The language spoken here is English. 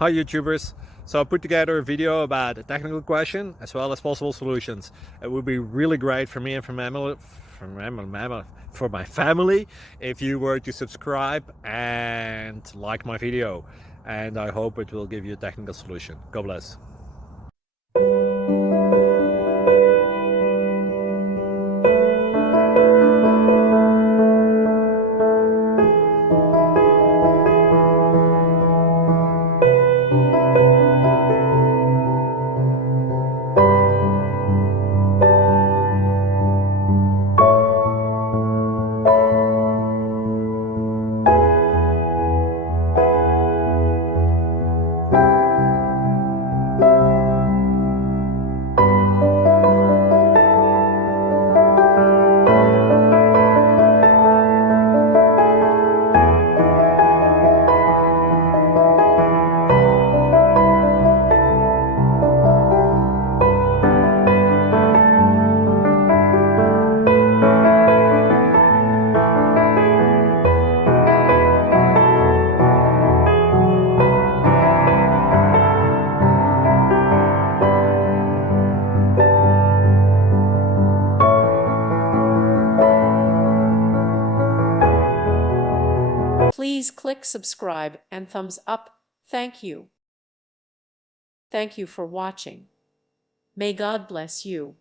Hi YouTubers! So I put together a video about a technical question as well as possible solutions. It would be really great for me and for my family if you were to subscribe and like my video, and I hope it will give you a technical solution. God bless. Please click subscribe and thumbs up. Thank you. Thank you for watching. May God bless you.